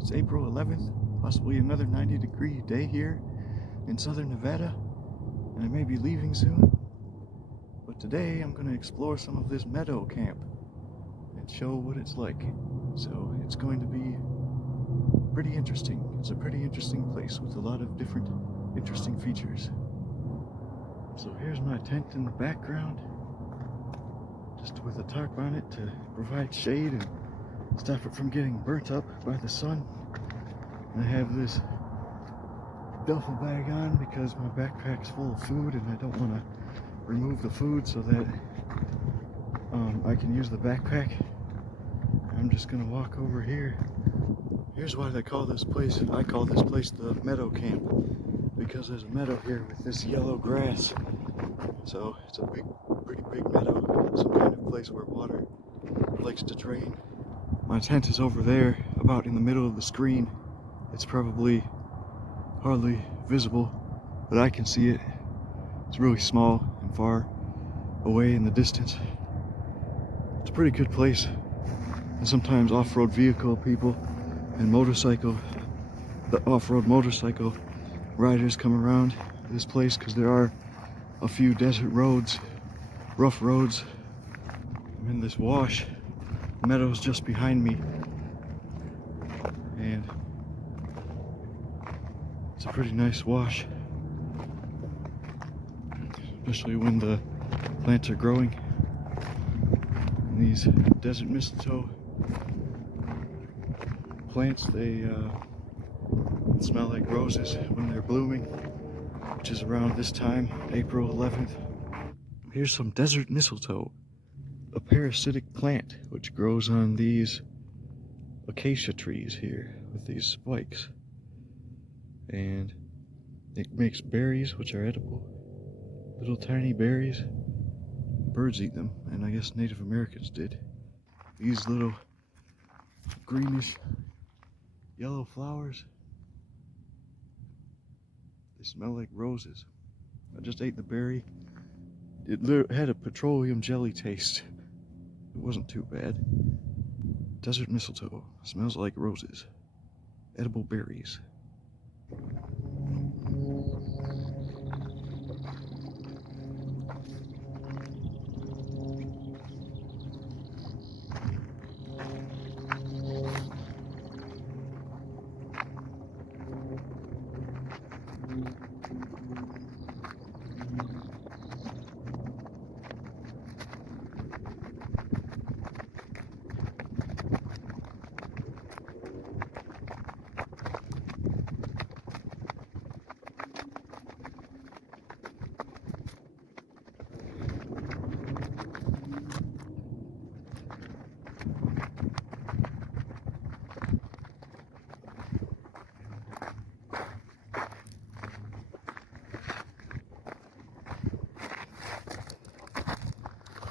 It's April 11th, possibly another 90-degree day here in southern Nevada, and I may be leaving soon. But today I'm going to explore some of this meadow camp and show what it's like. So it's going to be pretty interesting. It's a pretty interesting place with a lot of different interesting features. So here's my tent in the background, just with a tarp on it to provide shade and stop it from getting burnt up by the sun. And I have this duffel bag on because my backpack's full of food and I don't want to remove the food so that I can use the backpack. I'm just gonna walk over here. Here's why I call this place the meadow camp, because there's a meadow here with this yellow grass. So it's a pretty big meadow, some kind of place where water likes to drain. My tent is over there, about in the middle of the screen. It's probably hardly visible, but I can see it. It's really small and far away in the distance. It's a pretty good place. And sometimes off-road vehicle people and the off-road motorcycle riders come around this place because there are a few desert roads, rough roads. I'm in this wash. Meadows just behind me, and it's a pretty nice wash, especially when the plants are growing. And these desert mistletoe plants, they smell like roses when they're blooming, which is around this time, April 11th. Here's some desert mistletoe, a parasitic plant which grows on these acacia trees here with these spikes, and it makes berries which are edible, little tiny berries. Birds eat them, and I guess Native Americans did. These little greenish yellow flowers, they smell like roses. I just ate the berry. It had a petroleum jelly taste. It wasn't too bad. Desert mistletoe smells like roses. Edible berries.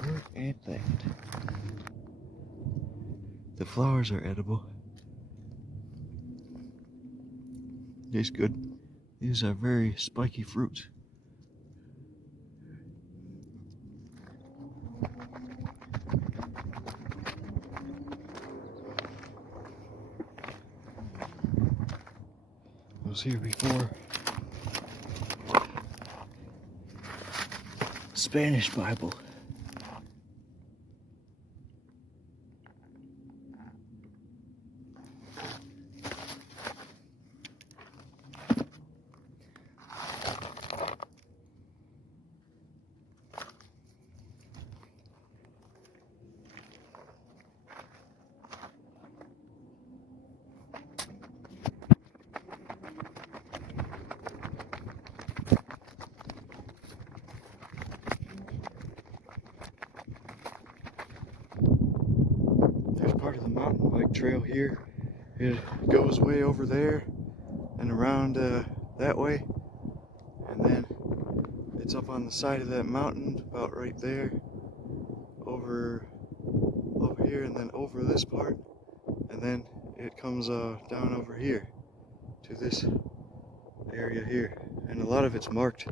Look at that. The flowers are edible. Tastes good. These are very spiky fruits. I was here before. Spanish Bible. There's part of the mountain bike trail here. It goes way over there and around that way, and then it's up on the side of that mountain about right there, over here, and then over this part, and then it comes down over here to this area here, and a lot of it's marked,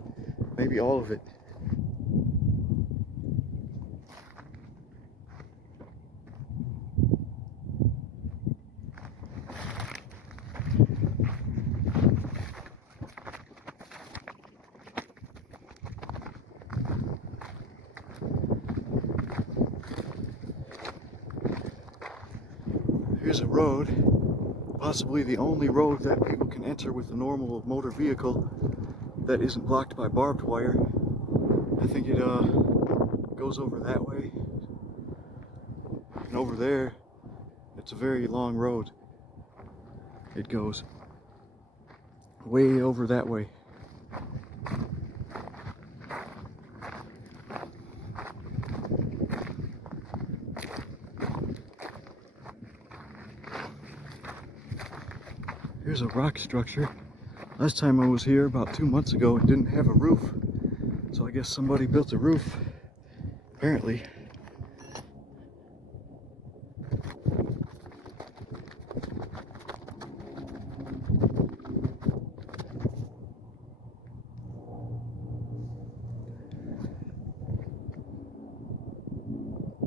maybe all of it. Here's a road, possibly the only road that people can enter with a normal motor vehicle that isn't blocked by barbed wire. I think it goes over that way, and over there it's a very long road. It goes way over that way. Here's a rock structure. Last time I was here, about 2 months ago, it didn't have a roof. So I guess somebody built a roof, apparently.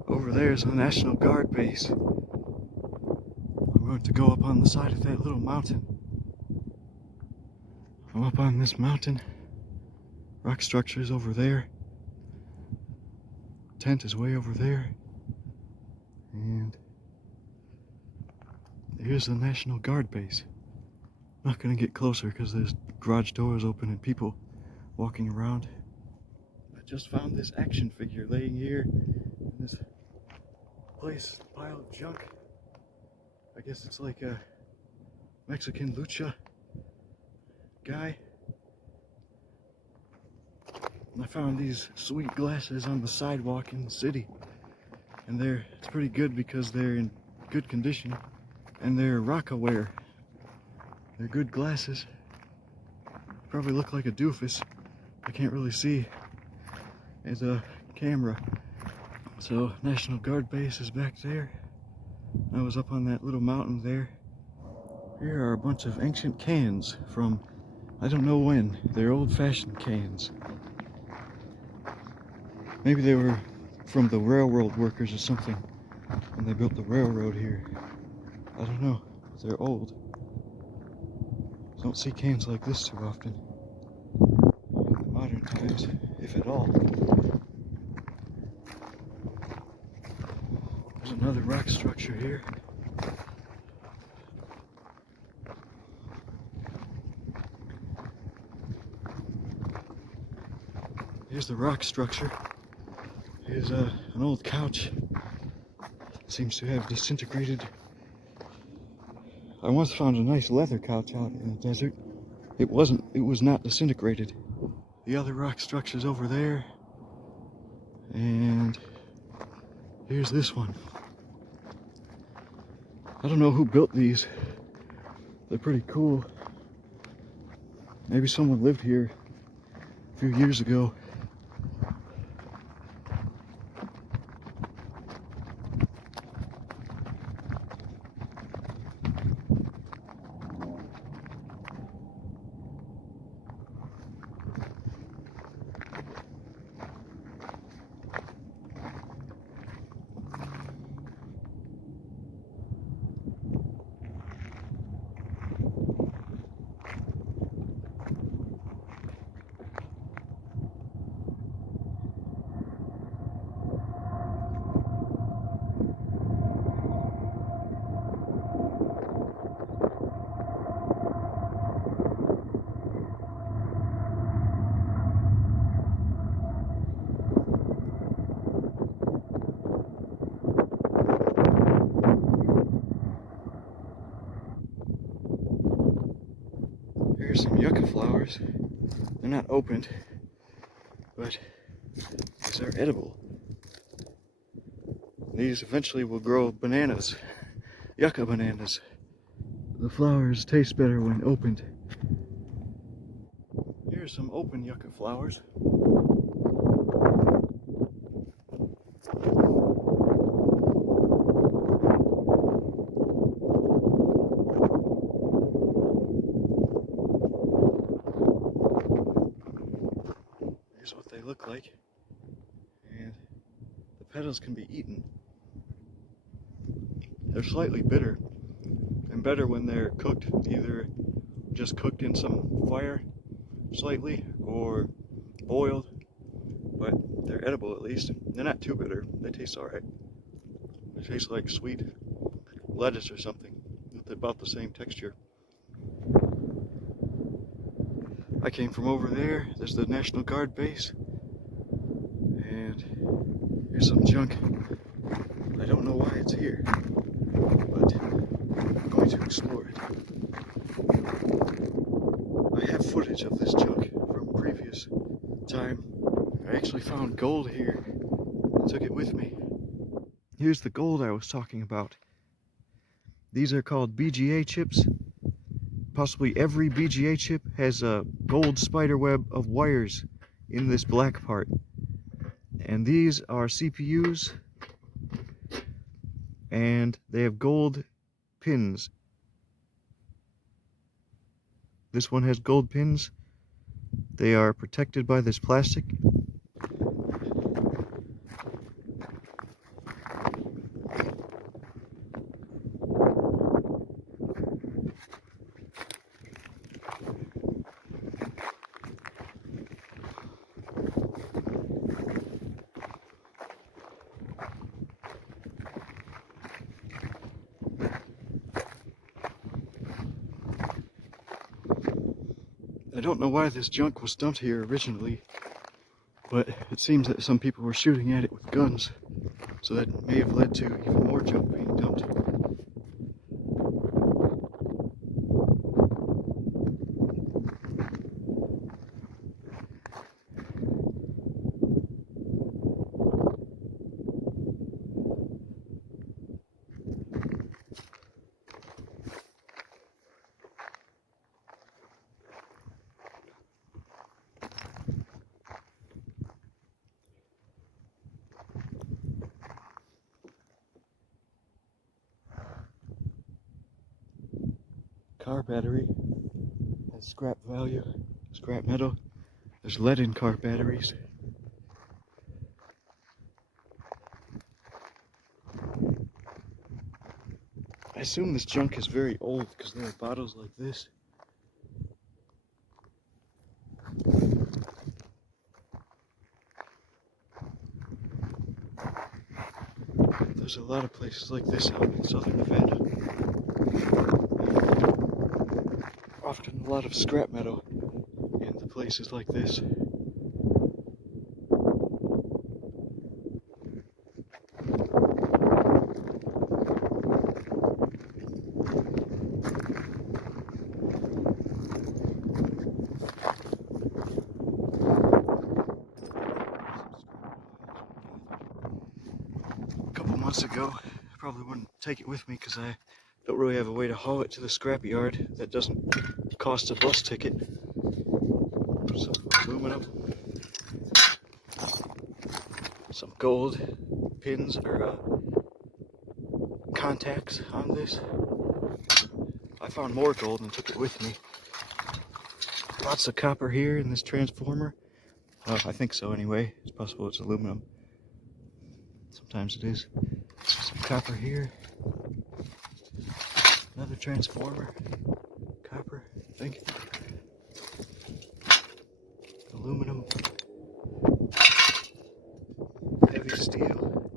Over there's a National Guard base. I'm going to go up on the side of that little mountain. I'm up on this mountain. Rock structures over there. Tent is way over there. And here's the National Guard base. I'm not gonna get closer because there's garage doors open and people walking around. I just found this action figure laying here in this place, pile of junk. I guess it's like a Mexican lucha guy. And I found these sweet glasses on the sidewalk in the city, and it's pretty good because they're in good condition and they're Rockaware. They're good glasses. Probably look like a doofus. I can't really see as a camera. So National Guard base is back there. I was up on that little mountain there. Here are a bunch of ancient cans from I don't know when. They're old-fashioned cans. Maybe they were from the railroad workers or something when they built the railroad here. I don't know. They're old. Don't see cans like this too often in modern times, if at all. There's another rock structure here. Here's the rock structure. Here's an old couch. Seems to have disintegrated. I once found a nice leather couch out in the desert. It was not disintegrated. The other rock structure's over there. And here's this one. I don't know who built these. They're pretty cool. Maybe someone lived here a few years ago. Here's some yucca flowers. They're not opened, but these are edible. These eventually will grow bananas, yucca bananas. The flowers taste better when opened. Here's some open yucca flowers. Here's what they look like. And the petals can be eaten. They're slightly bitter, and better when they're cooked, either just cooked in some fire slightly or boiled, but they're edible at least. They're not too bitter. They taste alright. They taste like sweet lettuce or something with about the same texture. I came from over there. There's the National Guard base, and here's some junk. I don't know why it's here, but I'm going to explore it. I have footage of this junk from previous time. I actually found gold here and took it with me. Here's the gold I was talking about. These are called BGA chips. Possibly every BGA chip has a gold spider web of wires in this black part. And these are CPUs, and they have gold pins. This one has gold pins. They are protected by this plastic. I don't know why this junk was dumped here originally, but it seems that some people were shooting at it with guns, so that may have led to even more junk being dumped. Car battery has scrap value, scrap metal. There's lead in car batteries. I assume this junk is very old because there are bottles like this. There's a lot of places like this out in southern Nevada. Often a lot of scrap metal in the places like this. A couple months ago, I probably wouldn't take it with me because I don't really have a way to haul it to the scrap yard that doesn't cost a bus ticket. Some aluminum, some gold pins or contacts on this. I found more gold and took it with me. Lots of copper here in this transformer. I think so anyway. It's possible it's aluminum. Sometimes it is. Some copper here. Another transformer. Copper, I think. Aluminum. Heavy steel.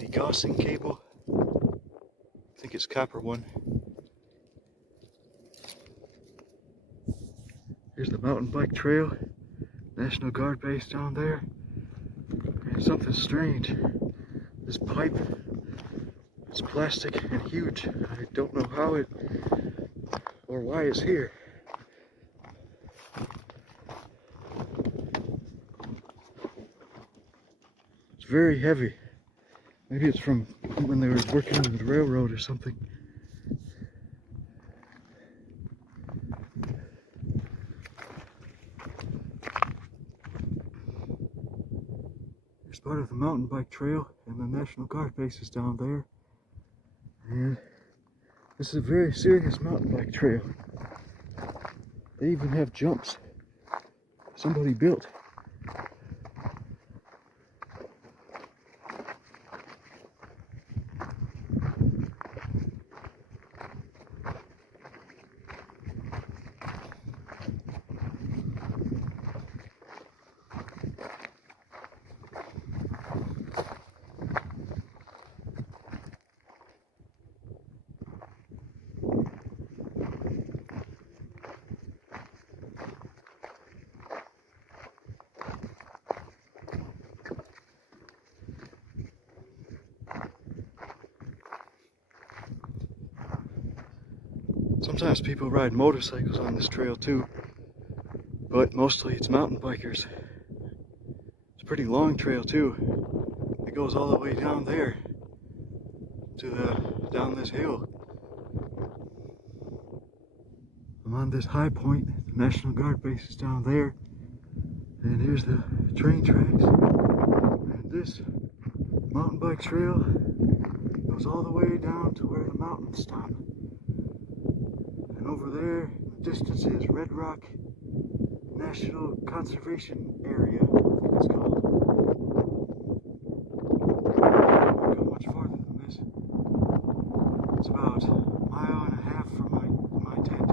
Degaussing cable. I think it's copper one. Here's the mountain bike trail. National Guard base down there. And something strange. This pipe is plastic and huge. I don't know how it or why it's here. It's very heavy. Maybe it's from when they were working on the railroad or something. It's part of the mountain bike trail, and the National Guard base is down there. And this is a very serious mountain bike trail. They even have jumps somebody built. Sometimes people ride motorcycles on this trail too, but mostly it's mountain bikers. It's a pretty long trail too. It goes all the way down there to down this hill. I'm on this high point. The National Guard base is down there, and here's the train tracks. And this mountain bike trail goes all the way down to where the mountains stop. And over there, in the distance, is Red Rock National Conservation Area, I think it's called. I won't go much farther than this. It's about a mile and a half from my tent.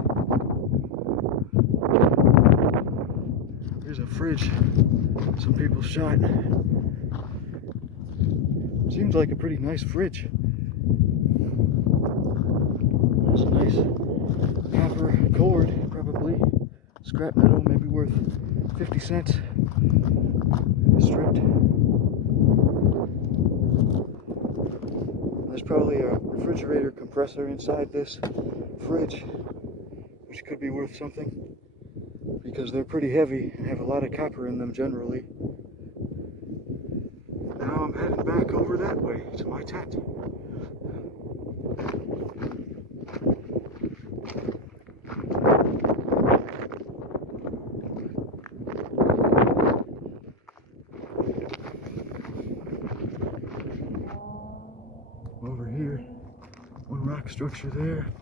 Here's a fridge some people shot. Seems like a pretty nice fridge. There's a nice copper cord, probably scrap metal, maybe worth 50 cents. Stripped. There's probably a refrigerator compressor inside this fridge, which could be worth something, because they're pretty heavy and have a lot of copper in them generally. Now I'm heading back over that way to my tent. Over here, one rock structure there,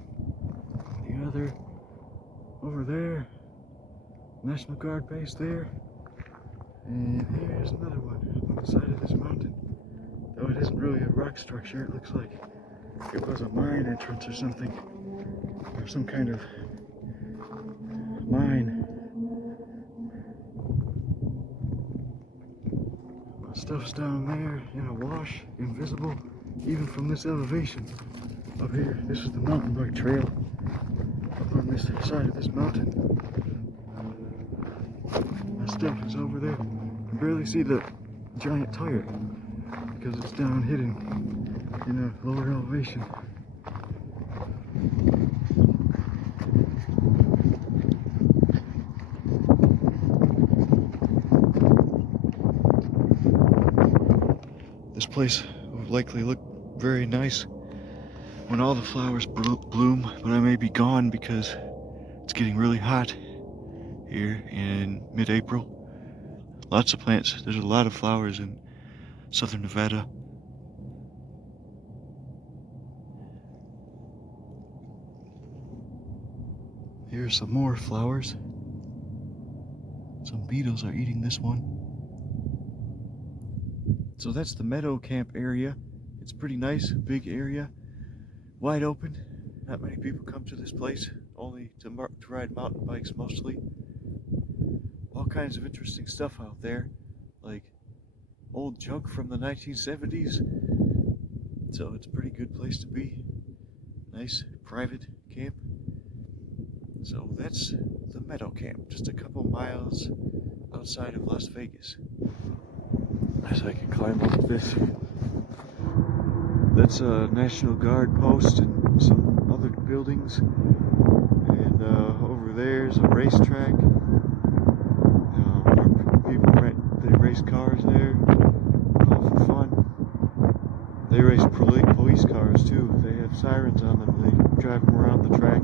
the other over there, National Guard base there, and here's another one on the side of this mountain. Though it isn't really a rock structure, it looks like it was a mine entrance or something, or some kind of mine. My stuff's down there in a wash, invisible, even from this elevation. Up here, this is the mountain bike trail, up on this side of this mountain. My stuff is over there. You can barely see the giant tire because it's down hidden in a lower elevation. This place will likely look very nice when all the flowers bloom, but I may be gone because it's getting really hot here in mid-April. Lots of plants. There's a lot of flowers in southern Nevada. Here's some more flowers. Some beetles are eating this one. So that's the Meadow Camp area. It's pretty nice, big area, wide open. Not many people come to this place, only to ride mountain bikes mostly. All kinds of interesting stuff out there, like old junk from the 1970s. So it's a pretty good place to be. Nice private camp. So that's the Meadow Camp, just a couple miles outside of Las Vegas. So I can climb up this. That's a National Guard post and some other buildings. And over there's a racetrack. People they race cars there, all for fun. They race police cars too. They have sirens on them. They drive them around the track.